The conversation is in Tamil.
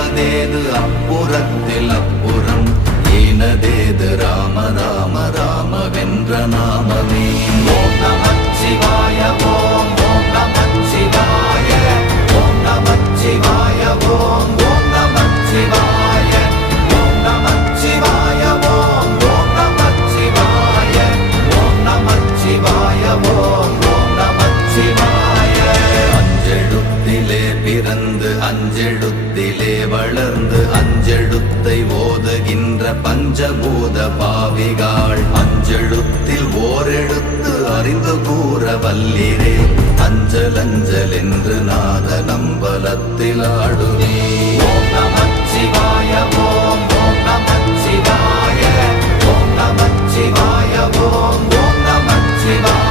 என்பதேது அப்புறத்தில் அப்புறம் ஈனதேது ராம ராம ராமவென்ற நாமமே. ஓம் நமச்சிவாய ஓம் ஓம் நமச்சிவாய ஓம் நமச்சிவாய ஓம் ஓம் நமச்சிவாய ஓம் நமச்சிவாய ஓம் ஓம் நமச்சிவாய ஓம் நமச்சிவாய ஓம் ஓம் நமச்சிவாய. அஞ்செழுத்திலே பிறந்து அஞ்செழுத்திலே வளர்ந்து அஞ்செழுத்தை ஓதுகின்ற பஞ்சபூத பாவிகாள் அஞ்செழுத்தில் ஓரெழுத்து அறிந்து கூற வல்லிரே. அஞ்சல் அஞ்சல் என்று நாத நம்பலத்தில் ஆடுவே. ஓம் நமச்சிவாய ஓம் ஓம் நமச்சிவாய ஓம் நமச்சிவாய ஓம் ஓம் நமச்சிவாய